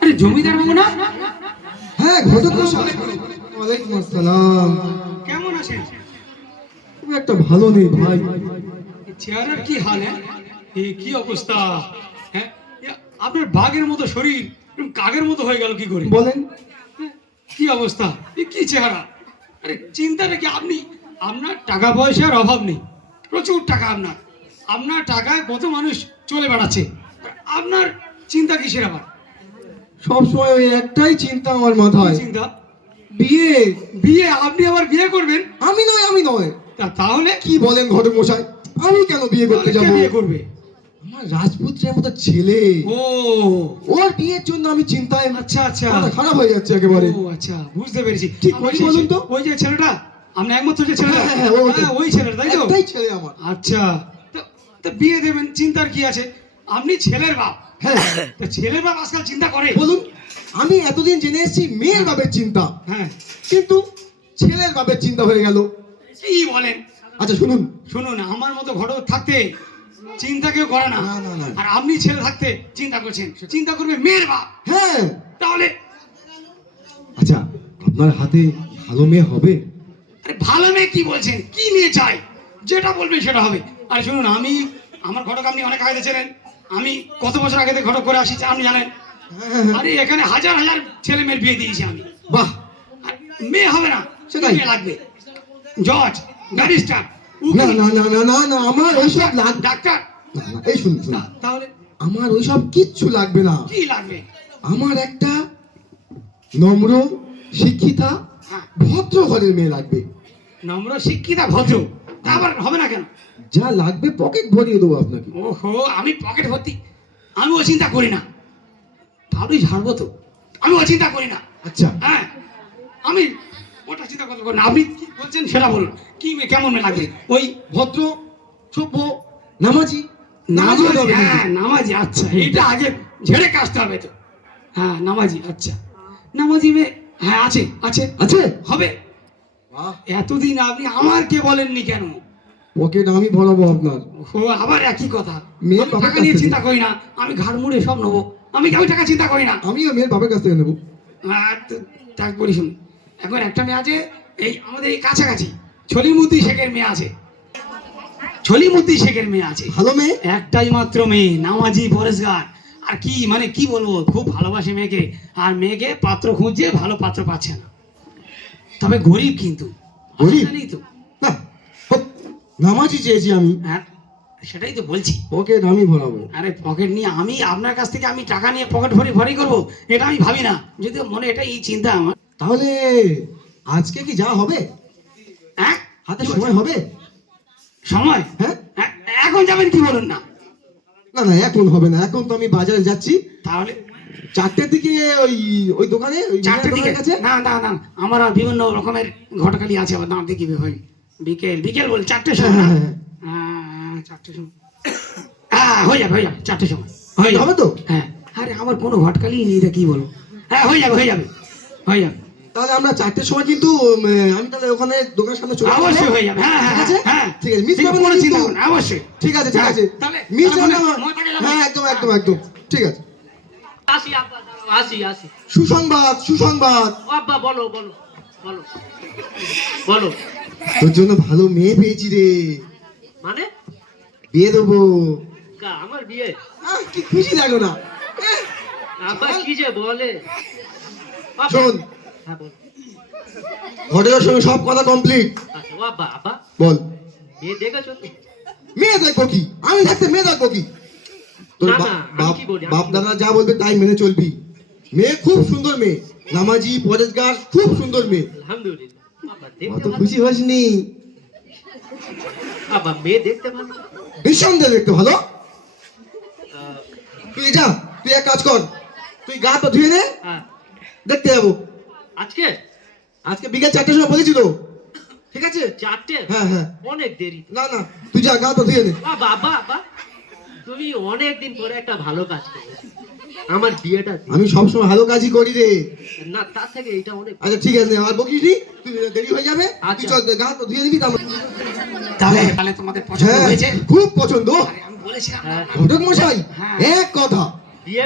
আরে জমিদার বাবু না? হ্যাঁ ঘটক মশাই। ওয়ালাইকুম আসসালাম। কেমন আছেন? খুব একটা ভালো নেই ভাই। এই চেহারার কি হাল হ্যাঁ? এ কি অবস্থা? হ্যাঁ আপনার বাঘের মতো শরীর কাগের মতো হয়ে গেল কি করে? বলেন। হ্যাঁ, কি অবস্থা? এ কি চেহারা? আরে চিন্তাটা কি আপনি আপনার টাকা পয়সার অভাব নেই। প্রচুর টাকা আপনার। আপনার টাকায় কত মানুষ চলে বেড়াচ্ছে? আপনার চিন্তা কিসের আবার? সব সময় ওই একটাই চিন্তা আমার মাথায়। চিন্তা? বিয়ে বিয়ে আপনি আবার বিয়ে করবেন? আমি নয় আমি নয়। তাহলে? কি বলেন ঘটক মশাই আমি কেন বিয়ে করতে যাব? বিয়ে করবে? আমার রাজপুত্রের মতো ছেলে। ও। ওর বিয়ের জন্য আমি চিন্তায় আচ্ছা আচ্ছা। খারাপ হয়ে যাচ্ছে একেবারে। ও আচ্ছা বুঝতে পেরেছি। কি আমার করি বলুন তো? ওই যে ছেলেটা? আপনি একমাত্র যে ছেলেটা? হ্যাঁ, হ্যাঁ, ওই হ্যাঁ, ওই ছেলেটা তাই তো? ছেলে আমার। আচ্ছা। তো- বিয়ে দেবেন চিন্তার কি আছে? আপনি ছেলের বাপ। হ্যাঁ। তা ছেলের বাপ আজকাল চিন্তা করে। বলুন আমি এতদিন জেনে এসেছি মেয়ের বাপের চিন্তা। হ্যাঁ। কিন্তু ছেলের বাপের চিন্তা হয়ে গেল। কি বলেন? আচ্ছা শুনুন। শুনুন আমার মতো ঘটক থাকতে চিন্তা কেউ করে না। আর আপনি ছেলে থাকতে চিন্তা করছেন। চিন্তা করবে মেয়ের বাপ। হ্যাঁ। তাহলে? আচ্ছা আপনার হাতে ভালো মেয়ে হবে? আরে ভালো মেয়ে কি বলছেন? কি নিয়ে চাই যেটা বলবেন সেটা হবে। আর শুনুন আমি আমার ঘটক আপনি অনেক আগে ছিলেন আমি কত বছর আগে থেকে ঘটক করে আসি আপনি জানেন। আরে এখানে হাজার হাজার ছেলে মেয়ের বিয়ে দিয়েছি আমি। বাহ! মেয়ে হবে না সেটাই। মেয়ে লাগবে। জজ ব্যারিস্টার না না না না না না আমার ওইসব লাগবে ডাক্তার। এই শুনুন শুনুন। তাহলে? আমার ওইসব কিচ্ছু লাগবে না। কি লাগবে? আমার একটা নম্র শিক্ষিতা হ্যাঁ। ভদ্র ঘরের মেয়ে লাগবে। নম্র শিক্ষিতা ভদ্র। তা আবার হবে না কেন? যা লাগবে পকেট ভরিয়ে দেবো আপনাকে। ওহো আমি পকেট ভর্তি। আমি ও চিন্তা করি না। তাহলেই ছাড়বো তো। আমি ও চিন্তা করি না। আচ্ছা। হ্যাঁ আমি ওটা চিন্তা করতে পারি না। আপনি কি বলছেন সেটা বলুন। কি কেমন লাগবে ওই ভদ্র সভ্য নামাজি? নামাজি হ্যাঁ। নামাজি আচ্ছা। এটা আগে ঝেড়ে কাজতে হবে তো। হ্যাঁ নামাজি আচ্ছা। নামাজি মেয়ে হ্যাঁ আছে আছে। আছে? হবে। এতদিন আপনি আমার কে বলেননি কেন? পকেট আমি ভরাবো আপনার। ও আবার একই কথা। মেয়ে টাকা নিয়ে চিন্তা করি না। আমি ঘাড় মুড়ে সব নেব। আমি আমি টাকা চিন্তা করি না? আমিও মেয়ের বাবার কাছ থেকে নেব। আর তাক বলি শুন এখন একটা মেয়ে আছে এই আমাদের এই কাছাকাছি। ছলিমুদ্দি শেখের মেয়ে আছে। ছলিমুদ্দি শেখের মেয়ে আছে। ভালো মেয়ে? একটাই মাত্র মেয়ে নামাজি পরেশগার। আর কি মানে কি বলব খুব ভালোবাসে মেয়েকে। আর মেয়েকে পাত্র খুঁজছে ভালো পাত্র পাচ্ছে না। তবে গরিব কিন্তু। গরিব? জানি তো। নামাজি চেয়েছি আমি। হ্যাঁ সেটাই তো বলছি। পকেট আমি ভরাবো। আরে পকেট নিয়ে আমি আপনার কাছ থেকে আমি টাকা নিয়ে পকেট ভরি ভরি করব এটা আমি ভাবি না। যদিও মনে এটা এই চিন্তা আমার। তাহলে আজকে কি যা হবে? হ্যাঁ? হাতে সময় হবে? সময়? হ্যাঁ হ্যাঁ, এখন যাবেন কি বলুন না? না না এখন হবে না। এখন তো আমি বাজারে যাচ্ছি। তাহলে চারটের দিকে ওই ওই দোকানে ওই চারটে মিনার দিকে? না না না আমার বিভিন্ন রকমের ঘটকালি আছে আবার দাঁড় দেখি হয় বিকেল বিকেল বল চারটে হ্যাঁ, সময় না? হ্যাঁ, হ্যাঁ। হ্যাঁ, সময়। হ্যাঁ হয়ে যাবে হয়ে যাবে চারটে সময়। হয়ে যাবে। তো? হ্যাঁ। আরে আমার কোনো ঘটকালি নেই রে কি বলো? হ্যাঁ হয়ে যাবে হয়ে যাবে হয়ে যাবে। তাহলে আমরা চারটের সময় কিন্তু আমি তাহলে ওখানে দোকানের সামনে চলে অবশ্যই হয়ে যাবে হ্যাঁ ঠিক আছে? হ্যাঁ ঠিক আছে মিস করবেন কোনো না চিন্তা অবশ্যই। ঠিক আছে ঠিক আছে। তাহলে মিস করবেন হ্যাঁ একদম একদম একদম। ঠিক আছে। আসি আব্বা আসি আসি। সুসংবাদ সুসংবাদ। আব্বা বলো বলো বলো বলো। তোর জন্য ভালো মেয়ে পেয়েছি রে। মানে? বিয়ে দেবো। আমার বিয়ে? কি খুশি লাগল না। আব্বা কি যে বলে? শোন। হ্যাঁ বল। ঘটকের সঙ্গে সব কথা কমপ্লিট আচ্ছা আব্বা আব্বা। বল। বিয়ে দেখেছ? মেয়ে দেখব কি? আমি থাকতে মেয়ে দেখব কি? তোর বাপ দাদা যা বলবে তাই মেনে চলবি। মেয়ে খুব সুন্দর মেয়ে। নামাজি পরেশগার খুব সুন্দর মেয়ে। আলহামদুলিল্লাহ। ভালো। খুশি হসনি। আব্বা মেয়ে দেখতে ভালো? নিঃসন্দেহে দেখতে ভালো। তুই যা তুই এক কাজ কর। তুই গা তো ধুয়ে নে। হ্যাঁ। দেখতে যাব। আজকে? আজকে বিকেল চারটের সময় বলেছি তো। ঠিক আছে? চারটে হ্যাঁ হ্যাঁ। অনেক দেরি। না না তুই যা গা তো ধুয়ে নে। আব্বা আব্বা তুমি অনেক দিন পরে একটা ভালো কাজ করেছ আমার বিয়েটা আমি সবসময় ভালো কাজই করি রে। না তার থেকে এটা অনেক আচ্ছা ঠিক আছে আর বকিস নি তুই দেরি হয়ে যাবে। তুই আচ্ছা। চল গা তো ধুয়ে নিবি তারপর তাহলে তাহলে তোমাদের পছন্দ হ্যাঁ হয়েছে? খুব পছন্দ। আমি বলেছিলাম হ্যাঁ। ঘটক মশাই হ্যাঁ। এক কথা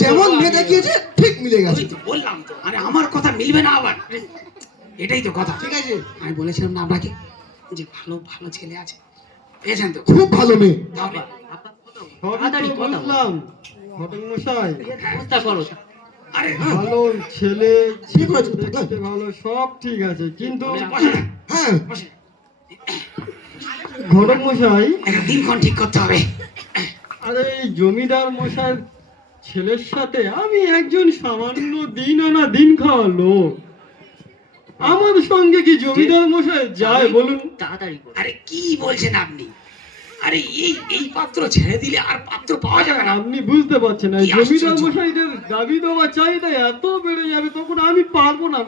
যেমন মেয়ে দেখিয়েছে ঠিক মিলে গেছে। বললাম তো আরে আমার কথা মিলবে না আবার। এটাই তো কথা। ঠিক আছে। আমি বলেছিলাম না আপনাকে যে ভালো ভালো ছেলে আছে। পেয়েছেন তো? খুব ভালো মেয়ে। তাহলে বুঝলাম ঘটক মশাই করো ভালো ছেলে দেখতে ভালো সব ঠিক আছে কিন্তু হ্যাঁ। ঘটক মশাই। দিনক্ষণ ঠিক করতে হবে। আরে এই জমিদার মশাইয়ের ছেলের সাথে আমি একজন সামান্য দিন আনা দিন খাওয়া লোক। আমার সঙ্গে কি জমিদার মশাই যায় বলুন? তাড়াতাড়ি আরে কি বলছেন আপনি? আরে এই এই পাত্র ছেড়ে দিলে আর পাত্র পাওয়া যাবে না। আপনি বুঝতে পারছেন না জমিদার। মশাইদের দাবি দেওয়া চাহিদা এত বেড়ে যাবে তখন আমি পারব না।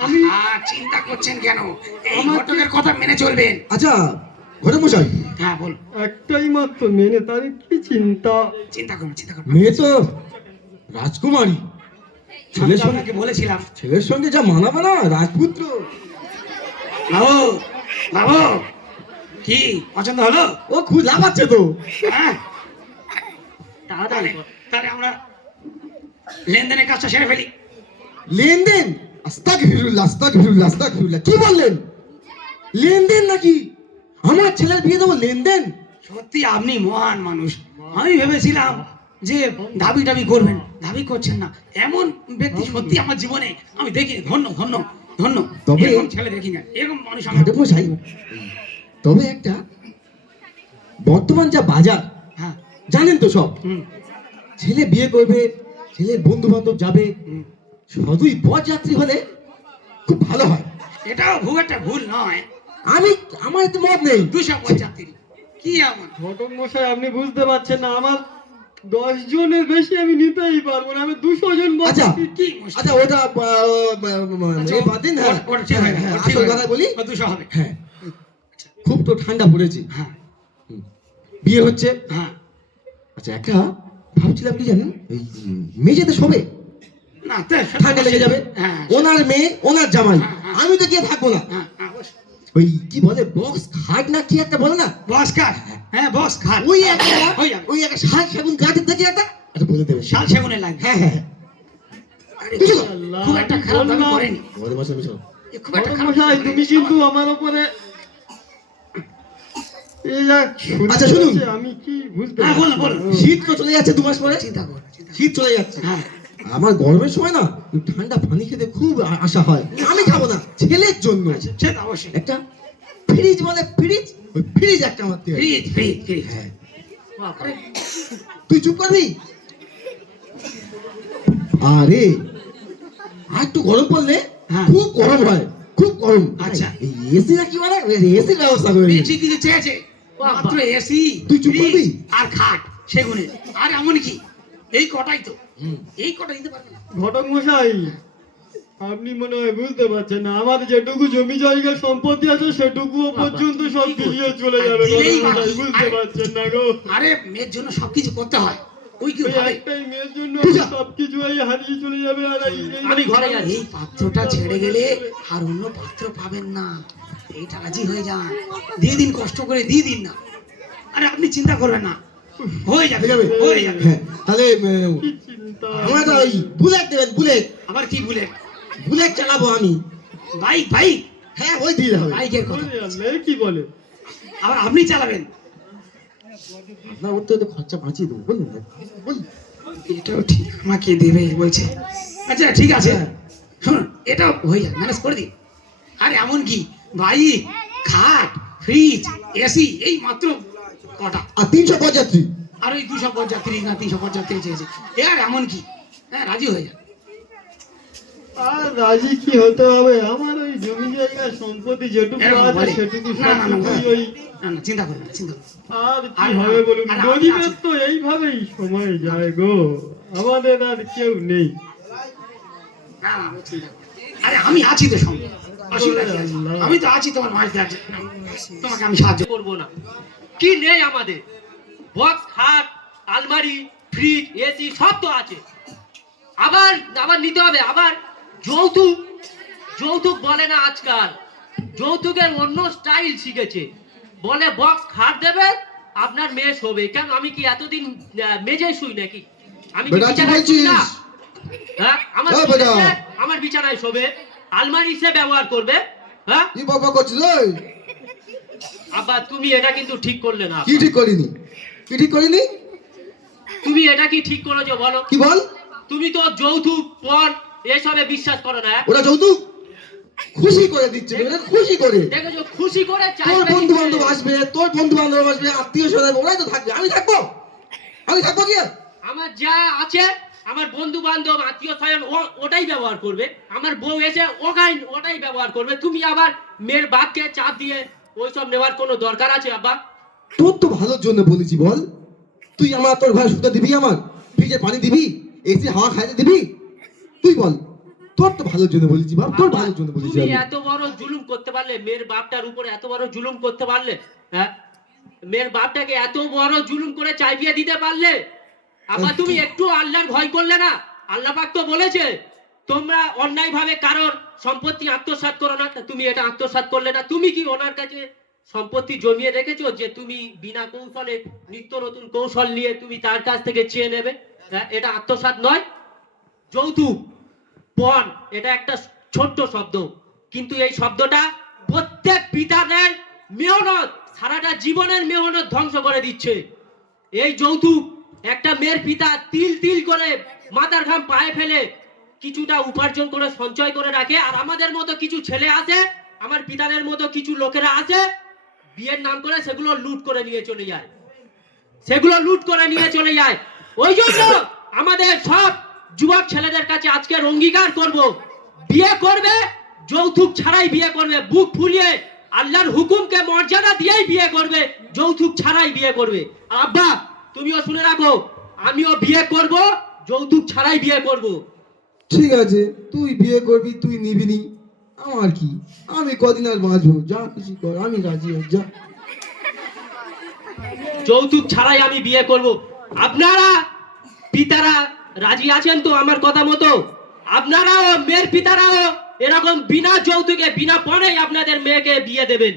আমি আর চিন্তা করছেন কেন? এই আমার- ঘটকের কথা মেনে চলবেন। আচ্ছা ঘটক মশাই। হ্যাঁ বল একটাই মাত্র মেনে তার কি চিন্তা? চিন্তা করুন চিন্তা করুন। মেয়ে তো রাজকুমারী। ছেলের সঙ্গে বলেছিলাম। ছেলের সঙ্গে যা মানাবে না রাজপুত্র। বাবু বাবু। কি? পছন্দ হলো? ও খুব লাফাচ্ছে তো। হ্যাঁ। তাড়াতাড়ি তাহলে আমরা লেনদেনের কাজটা সেরে ফেলি। লেনদেন? আস্তাক আস্তাক আস্তাক কি বললেন? লেনদেন নাকি? আমার ছেলের বিয়ে দেবো লেনদেন? সত্যি আপনি মহান মানুষ। আমি ভেবেছিলাম যে দাবি টাবি করবেন। দাবি করছেন না। এমন ব্যক্তি সত্যি আমার জীবনে আমি দেখি ধন্য ধন্য ধন্য। তবে- ছেলে দেখি না এরকম মানুষ আমি তবে একটা বর্তমান যা বাজার হ্যাঁ। জানেন তো সব? হুম। ছেলে বিয়ে করবে ছেলের বন্ধু বান্ধব যাবে শুধুই বরযাত্রী হলে খুব ভালো হয়। এটাও খুব একটা ভুল নয়। আমি আমার এতে মত নেই। দুশো পঁচাত্তর। কি এমন ঘটক মশাই আপনি বুঝতে পারছেন না আমার দশ জনের বেশি আমি নিতেই পারব না আমি দুশো জন আচ্ছা। কি? আচ্ছা ওটা আচ্ছা, বাদ দিন হ্যাঁ। হয়ে হ্যাঁ, কথা বলি। দুশো হবে। হ্যাঁ। খুব তো ঠান্ডা পড়েছে। হ্যাঁ। বিয়ে হচ্ছে হ্যাঁ। আচ্ছা একটা ভাবছিলাম কি জানেন? এই মেঝেতে শোবে। না ঠান্ডা লেগে যাবে। হ্যাঁ ওনার মেয়ে ওনার জামাই। হ্যাঁ, হ্যাঁ। আমি তো গিয়ে থাকব না। হ্যাঁ হ্যাঁ। ওই কি বলে বক্স খাট না কি একটা বলে না? বস কার হ্যাঁ বস খাট। ওই একটা ওই একটা। শাক সেগুন গাছের থেকে একটা? এটা বলে দেবে। শাল সেগুনে লাগবে হ্যাঁ হ্যাঁ। খুব একটা খারাপ দাবি করেনি। খুব একটা খারাপ দাবি তুমি কিন্তু আমার উপরে আচ্ছা, শুনুন। আমি কি বুঝতে হ্যাঁ, বলো, বলো। শীত তো চলে যাচ্ছে দু মাস পরে? চিন্তা করো শীত চলে যাচ্ছে। হ্যাঁ। আমার গরমের সময় না ঠান্ডা পানি খেতে খুব আশা হয়। আমি খাব না ছেলের জন্য। আচ্ছা, একটা ফ্রিজ মানে ফ্রিজ? ওই ফ্রিজ একটা মারতে ফ্রিজ ফ্রিজ ফ্রিজ। হ্যাঁ। তুই চুপ করবি? আরে আর একটু গরম পড়লে হ্যাঁ। খুব গরম হয় খুব গরম। আচ্ছা। এই এসি না কি মানে এসির ব্যবস্থা করে চেয়েছে। বাবা। মাত্র এসি তুই চুপ করবি? আর খাট সেগুনে। আর এমন কি? এই কটাই তো। এই কটা দিতে পারবে না। ঘটক মশাই আপনি মনে হয় বুঝতে পারছেন না আমার যেটুকু জমি জায়গা সম্পত্তি আছে সেটুকুও পর্যন্ত সব ফিরিয়ে চলে যাবে। বুঝতে পারছেন না গো। আরে মেয়ের জন্য সবকিছু করতে হয়। ওই কি একটাই মেয়ের জন্য সবকিছু এই হারিয়ে চলে যাবে আর আমি ঘরে যাচ্ছি। এই পাত্রটা ছেড়ে গেলে আর অন্য পাত্র পাবেন না। এইটা রাজি হয়ে যান। দিয়ে দিন কষ্ট করে দিয়ে দিন না। আরে আপনি চিন্তা করবেন না। হয়ে যাবে হয়ে যাবে। হয়ে যাবে। হ্যাঁ তাহলে আমরা তো ওই বুলেট দেবেন বুলেট। আবার কি বলে বুলেট চালাবো আমি। Bike bike? হ্যাঁ ওই দিলে হবে বাইকের কথা। কি বলে? আবার আপনি চালাবেন? আপনার ওর তো খরচা বাঁচিয়ে দেবো বলুন বলুন। এটাও ঠিক আমাকে দেবে বলছে। আচ্ছা ঠিক আছে। শুনুন এটাও হয়ে যাবে ম্যানেজ করে দিন। আর এমন কি? বাইক খাট ফ্রিজ এসি এই মাত্র কটা? আর তিনশো পঁচাত্তর। আর ওই দুশো না তিনশো পঁচাত্রিশ চেয়েছে এ আর এমন কি? হ্যাঁ রাজি হয়ে যান আর রাজি কি হতে হবে? আমার ওই জমি জায়গা সম্পত্তি যেটুকু আছে সেটুকু। ওই চিন্তা করবেন না চিন্তা আর কি হবে বলুন? আমি গরিবের তো এইভাবেই সময় যায় গো। আমাদের আর কেউ নেই। আরে আমি আছি তো সঙ্গে। আমি তো আছি তোমার মাঝে আছি। তোমাকে আমি সাহায্য করব। না। কি নেই আমাদের? বক্স খাট আলমারি ফ্রিজ এসি সব তো আছে। আবার আবার নিতে হবে। আবার যৌতুক। যৌতুক বলে না আজকাল। যৌতুকের অন্য স্টাইল শিখেছে। বলে বক্স খাট দেবে আপনার মেয়ে শোবে। কেন? আমি কি এতদিন মেজে শুই নাকি? আমি বিছানায় শুই না? হ্যাঁ? আমার হ্যাঁ, আমার বিছানায় শোবে। আলমারি সে ব্যবহার করবে হ্যাঁ? কি বাবা করছিস ওই? আব্বা তুমি এটা কিন্তু ঠিক করলে না কি ঠিক করিনি? কি ঠিক করিনি? তুমি এটা কি ঠিক করেছ বলো? কি বল? তুমি তো যৌতুক পণ এসবে বিশ্বাস করো না? ওরা যৌতুক? খুশি করে দিচ্ছে খুশি করে। দেখেছ খুশি করে তোর বন্ধু বান্ধব আসবে তোর বন্ধু বান্ধব আসবে আত্মীয় স্বজন ওরাই তো থাকবে। আমি থাকব? আমি থাকব কি আমার যা আছে আমার বন্ধু বান্ধব আত্মীয় স্বজন ওটাই ব্যবহার করবে। আমার বউ এসে ওটাই ওটাই ব্যবহার করবে। তুমি আবার মেয়ের বাপকে চাপ দিয়ে ওইসব নেওয়ার কোনো দরকার আছে আব্বা? তোর তো ভালোর জন্য বলেছি বল। তুই আমার তোর ঘরে সুতো দিবি আমার? ফ্রিজে পানি দিবি? এসি হাওয়া খাইতে দিবি? তুই বল। তোর তো ভালোর জন্য বলেছি বাপ। তোর ভালোর জন্য বলেছি তুমি এত বড় জুলুম করতে পারলে মেয়ের বাপটার উপরে এত বড় জুলুম করতে পারলে হ্যাঁ? মেয়ের বাপটাকে এত বড় জুলুম করে চাইপিয়ে দিতে পারলে আবার তুমি একটু আল্লাহর ভয় করলে না আল্লাহ পাক তো বলেছে তোমরা অন্যায় ভাবে কারোর সম্পত্তি আত্মসাৎ করো না তুমি এটা আত্মসাৎ করলে না। তুমি কি ওনার কাছে সম্পত্তি জমিয়ে রেখেছো যে তুমি বিনা কৌশলে নিত্য নতুন কৌশল নিয়ে তুমি তার কাছ থেকে চেয়ে নেবে? এটা আত্মসাৎ নয় যৌতুক পণ এটা একটা ছোট্ট শব্দ। কিন্তু এই শব্দটা প্রত্যেক পিতাদের মেহনত সারাটা জীবনের মেহনত ধ্বংস করে দিচ্ছে। এই যৌতুক একটা মেয়ের পিতা তিল তিল করে মাথার ঘাম পায়ে ফেলে কিছুটা উপার্জন করে, সঞ্চয় করে রাখে। আর আমাদের মতো কিছু ছেলে আছে, আমার পিতাদের মতো কিছু লোকেরা আছে, বিয়ের নাম করে সেগুলো লুট করে নিয়ে চলে যায়। সেগুলো লুট করে নিয়ে চলে যায়। ওই জন্য আমাদের সব যুবক ছেলেদের কাছে আজকে অঙ্গীকার করব। বিয়ে করবে, যৌতুক ছাড়াই বিয়ে করবে, বুক ফুলিয়ে আল্লাহর হুকুমকে মর্যাদা দিয়েই বিয়ে করবে, যৌতুক ছাড়াই বিয়ে করবে। আব্বা তুমিও শুনে রাখো আমিও বিয়ে করব যৌতুক ছাড়াই বিয়ে করব। ঠিক আছে তুই বিয়ে করবি তুই নিবি নি। আমার কি? আমি কদিন আর বাঁচবো? যা কিছু কর আমি রাজি হই যা। যৌতুক ছাড়াই আমি বিয়ে করব। আপনারা পিতারা রাজি আছেন তো আমার কথা মতো? আপনারাও মেয়ের পিতারাও এরকম বিনা যৌতুকে বিনা পণেই আপনাদের মেয়েকে বিয়ে দেবেন।